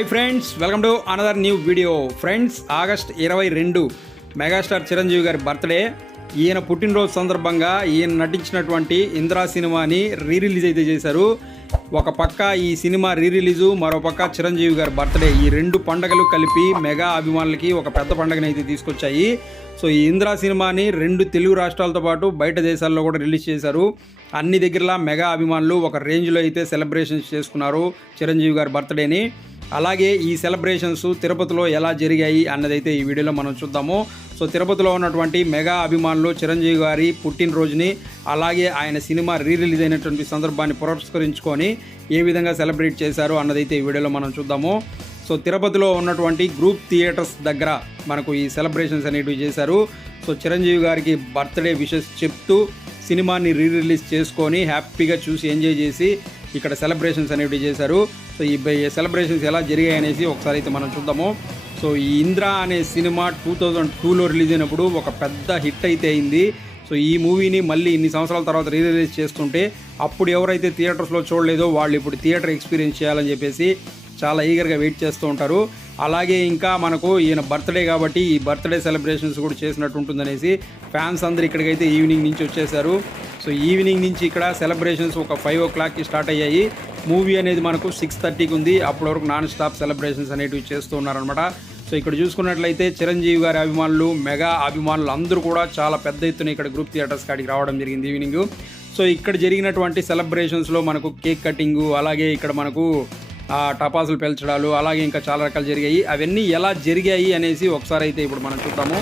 Hi friends, welcome to another new video. Friends, August 22 megastar Chiranjeevi గారి birthday. ఈయన పుట్టినరోజు సందర్భంగా ఈయన నటించినటువంటి ఇంద్రా సినిమాని రిలీజ్ అయితే చేశారు. ఒక పక్క ఈ సినిమా రిలీజు, మరో పక్క చిరంజీవి గారి బర్త్డే. ఈ రెండు పండుగలు కలిపి మెగా అభిమానులకి ఒక పెద్ద పండుగని అయితే తీసుకొచ్చాయి. సో ఈ ఇంద్రా సినిమాని రెండు తెలుగు రాష్ట్రాలతో పాటు బయట దేశాల్లో కూడా రిలీజ్ చేశారు. అన్ని దగ్గరలా మెగా అభిమానులు ఒక రేంజ్లో అయితే సెలబ్రేషన్స్ చేసుకున్నారు చిరంజీవి గారి బర్త్డేని. అలాగే ఈ సెలబ్రేషన్స్ తిరుపతిలో ఎలా జరిగాయి అన్నదైతే ఈ వీడియోలో మనం చూద్దాము. సో తిరుపతిలో ఉన్నటువంటి మెగా అభిమానులు చిరంజీవి గారి పుట్టినరోజుని, అలాగే ఆయన సినిమా రిలీజ్ అయినటువంటి సందర్భాన్ని పురస్కరించుకొని ఏ విధంగా సెలబ్రేట్ చేశారు అన్నదైతే ఈ వీడియోలో మనం చూద్దాము. సో తిరుపతిలో ఉన్నటువంటి గ్రూప్ థియేటర్స్ దగ్గర మనకు ఈ సెలబ్రేషన్స్ అనేటివి చేశారు. సో చిరంజీవి గారికి బర్త్డే విషెస్ చెప్తూ సినిమాని రిలీజ్ చేసుకొని హ్యాపీగా చూసి ఎంజాయ్ చేసి ఇక్కడ సెలబ్రేషన్స్ అనేవి చేశారు. సో ఈ సెలబ్రేషన్స్ ఎలా జరిగాయి అనేసి ఒకసారి అయితే మనం చూద్దాము. సో ఈ ఇంద్రా అనే సినిమా 2002లో రిలీజ్ అయినప్పుడు ఒక పెద్ద హిట్ అయితే అయింది. సో ఈ మూవీని మళ్ళీ ఇన్ని సంవత్సరాల తర్వాత రిలీజ్ చేస్తుంటే అప్పుడు ఎవరైతే థియేటర్స్లో చూడలేదో వాళ్ళు ఇప్పుడు థియేటర్ ఎక్స్పీరియన్స్ చేయాలని చెప్పేసి చాలా ఈగర్గా వెయిట్ చేస్తూ ఉంటారు. అలాగే ఇంకా మనకు ఈయన బర్త్డే కాబట్టి ఈ బర్త్డే సెలబ్రేషన్స్ కూడా చేసినట్టు ఉంటుందనేసి ఫ్యాన్స్ అందరు ఇక్కడికైతే ఈవినింగ్ నుంచి వచ్చేసారు. సో ఈవినింగ్ నుంచి ఇక్కడ సెలబ్రేషన్స్ ఒక 5 o'clockకి స్టార్ట్ అయ్యాయి. మూవీ అనేది మనకు 6:30కి ఉంది. అప్పటి వరకు నాన్ స్టాప్ సెలబ్రేషన్స్ అనేటివి చేస్తూ ఉన్నారనమాట. సో ఇక్కడ చూసుకున్నట్లయితే చిరంజీవి గారి అభిమానులు, మెగా అభిమానులు అందరూ కూడా చాలా పెద్ద ఎత్తున ఇక్కడ గ్రూప్ థియేటర్స్ కాడికి రావడం జరిగింది ఈవినింగ్. సో ఇక్కడ జరిగినటువంటి సెలబ్రేషన్స్లో మనకు కేక్ కటింగు, అలాగే ఇక్కడ మనకు టపాసులు పెంచడాలు, అలాగే ఇంకా చాలా రకాలు జరిగాయి. అవన్నీ ఎలా జరిగాయి అనేసి ఒకసారి అయితే ఇప్పుడు మనం చూద్దాము.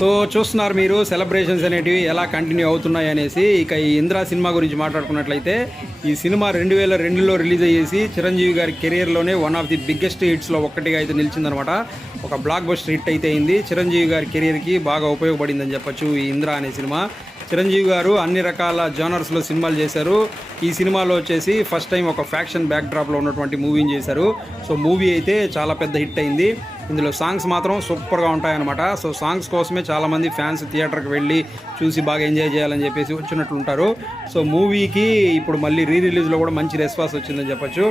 సో చూస్తున్నారు మీరు సెలబ్రేషన్స్ అనేటివి ఎలా కంటిన్యూ అవుతున్నాయి అనేసి. ఇక ఈ ఇంద్రా సినిమా గురించి మాట్లాడుకున్నట్లయితే ఈ సినిమా 2002లో రిలీజ్ అయ్యేసి చిరంజీవి గారి కెరియర్లోనే వన్ ఆఫ్ ది బిగ్గెస్ట్ హిట్స్లో ఒక్కటిగా అయితే నిలిచిందనమాట. ఒక బ్లాక్ బస్టర్ హిట్ అయితే అయింది. చిరంజీవి గారి కెరియర్కి బాగా ఉపయోగపడిందని చెప్పొచ్చు ఈ ఇంద్రా అనే సినిమా. చిరంజీవి గారు అన్ని రకాల జోనర్స్లో సినిమాలు చేశారు. ఈ సినిమాలో వచ్చేసి ఫస్ట్ టైం ఒక ఫ్యాక్షన్ బ్యాక్డ్రాప్లో ఉన్నటువంటి మూవీని చేశారు. సో మూవీ అయితే చాలా పెద్ద హిట్ అయింది. ఇందులో సాంగ్స్ మాత్రం సూపర్గా ఉంటాయన్నమాట. సో సాంగ్స్ కోసమే చాలామంది ఫ్యాన్స్ థియేటర్కి వెళ్ళి చూసి బాగా ఎంజాయ్ చేయాలని చెప్పేసి వచ్చినట్లు ఉంటారు. సో మూవీకి ఇప్పుడు మళ్ళీ రిలీజ్లో కూడా మంచి రెస్పాన్స్ వచ్చిందని చెప్పొచ్చు.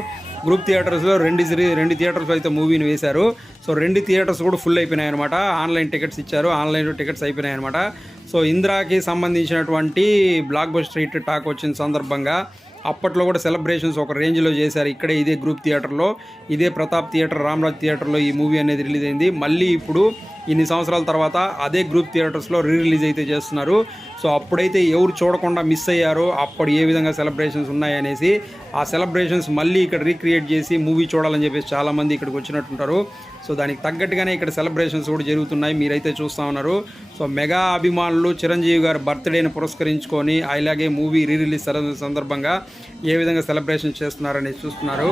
గ్రూప్ థియేటర్స్లో రెండు థియేటర్స్లో అయితే మూవీని వేశారు. సో 2 థియేటర్స్ కూడా ఫుల్ అయిపోయినాయి అనమాట. ఆన్లైన్ టికెట్స్ ఇచ్చారు, ఆన్లైన్లో టికెట్స్ అయిపోయినాయి అనమాట. సో ఇంద్రాకి సంబంధించినటువంటి బ్లాక్ బస్టర్ హిట్ టాక్ వచ్చిన సందర్భంగా అప్పట్లో కూడా సెలబ్రేషన్స్ ఒక రేంజ్లో చేశారు. ఇక్కడే ఇదే గ్రూప్ థియేటర్లో, ఇదే ప్రతాప్ థియేటర్, రామ్రాజ్ థియేటర్లో ఈ మూవీ అనేది రిలీజ్ అయింది. మళ్ళీ ఇప్పుడు ఇన్ని సంవత్సరాల తర్వాత అదే గ్రూప్ థియేటర్స్లో రిలీజ్ అయితే చేస్తున్నారు. సో అప్పుడైతే ఎవరు చూడకుండా మిస్ అయ్యారో అప్పుడు ఏ విధంగా సెలబ్రేషన్స్ ఉన్నాయనేసి ఆ సెలబ్రేషన్స్ మళ్ళీ ఇక్కడ రీక్రియేట్ చేసి మూవీ చూడాలని చెప్పేసి చాలామంది ఇక్కడికి వచ్చినట్టుంటారు. సో దానికి తగ్గట్టుగానే ఇక్కడ సెలబ్రేషన్స్ కూడా జరుగుతున్నాయి, మీరైతే చూస్తూ ఉన్నారు. సో మెగా అభిమానులు చిరంజీవి గారి బర్త్డేని పురస్కరించుకొని అలాగే మూవీ రిలీజ్ సందర్భంగా ఏ విధంగా సెలబ్రేషన్ చేస్తున్నారనేది చూస్తున్నారు.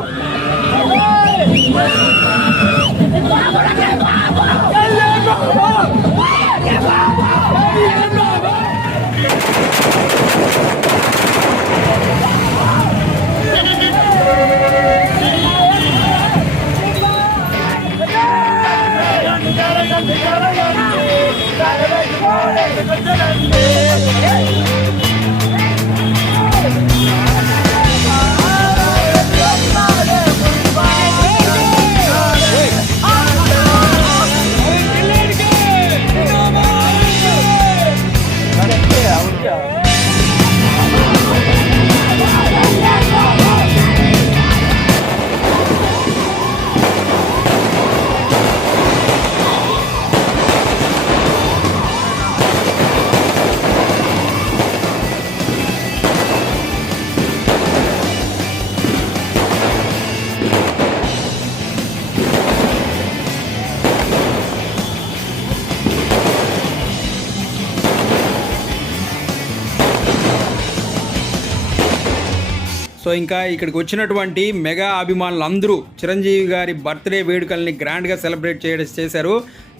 సో ఇంకా ఇక్కడికి వచ్చినటువంటి మెగా అభిమానులు అందరూ చిరంజీవి గారి బర్త్డే వేడుకల్ని గ్రాండ్గా సెలబ్రేట్ చేశారు.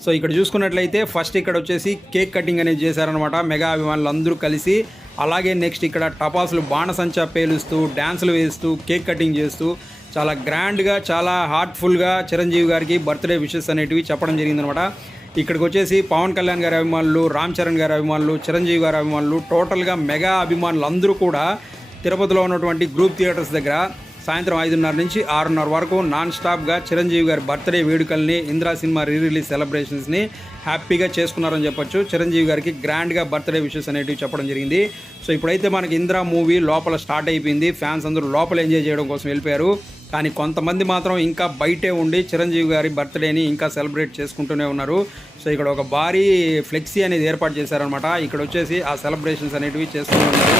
సో ఇక్కడ చూసుకున్నట్లయితే ఫస్ట్ ఇక్కడ వచ్చేసి కేక్ కటింగ్ అనేది చేశారనమాట మెగా అభిమానులు అందరూ కలిసి. అలాగే నెక్స్ట్ ఇక్కడ టపాసులు బాణసంచా పేలుస్తూ డ్యాన్సులు వేస్తూ కేక్ కటింగ్ చేస్తూ చాలా గ్రాండ్గా చాలా హార్ట్ఫుల్గా చిరంజీవి గారికి బర్త్డే విషెస్ అనేటివి చెప్పడం జరిగిందనమాట. ఇక్కడికి వచ్చేసి పవన్ కళ్యాణ్ గారి అభిమానులు, రామ్ చరణ్ గారి అభిమానులు, చిరంజీవి గారి అభిమానులు, టోటల్గా మెగా అభిమానులు అందరూ కూడా తిరుపతిలో ఉన్నటువంటి గ్రూప్ థియేటర్స్ దగ్గర సాయంత్రం 5:30 నుంచి 6:30 వరకు నాన్ స్టాప్గా చిరంజీవి గారి బర్త్డే వేడుకల్ని, ఇంద్రా సినిమా రిలీజ్ సెలబ్రేషన్స్ని హ్యాపీగా చేసుకున్నారని చెప్పొచ్చు. చిరంజీవి గారికి గ్రాండ్గా బర్త్డే విషెస్ అనేటివి చెప్పడం జరిగింది. సో ఇప్పుడైతే మనకి ఇంద్రా మూవీ లోపల స్టార్ట్ అయిపోయింది. ఫ్యాన్స్ అందరూ లోపల ఎంజాయ్ చేయడం కోసం వెళ్ళిపోయారు. కానీ కొంతమంది మాత్రం ఇంకా బయటే ఉండి చిరంజీవి గారి బర్త్డేని ఇంకా సెలబ్రేట్ చేసుకుంటూనే ఉన్నారు. సో ఇక్కడ ఒక భారీ ఫ్లెక్సీ అనేది ఏర్పాటు చేశారనమాట. ఇక్కడ వచ్చేసి ఆ సెలబ్రేషన్స్ అనేటివి చేస్తూ ఉన్నారు.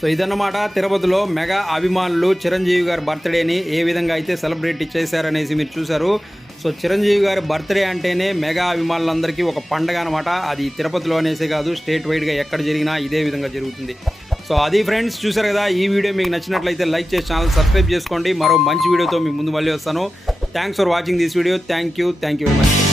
సో ఇదన్నమాట తిరుపతిలో మెగా అభిమానులు చిరంజీవి గారి బర్త్డేని ఏ విధంగా అయితే సెలబ్రేట్ చేశారనేసి మీరు చూశారు. సో చిరంజీవి గారి బర్త్డే అంటేనే మెగా అభిమానులందరికీ ఒక పండగ అనమాట. అది తిరుపతిలో అనేసే కాదు, స్టేట్ వైడ్గా ఎక్కడ జరిగినా ఇదే విధంగా జరుగుతుంది. సో అది ఫ్రెండ్స్, చూసారు కదా. ఈ వీడియో మీకు నచ్చినట్లయితే లైక్ చేసి ఛానల్ సబ్స్క్రైబ్ చేసుకోండి. మరో మంచి వీడియోతో మీ ముందు మళ్ళీ వస్తాను. Thanks for watching this video. Thank you very much.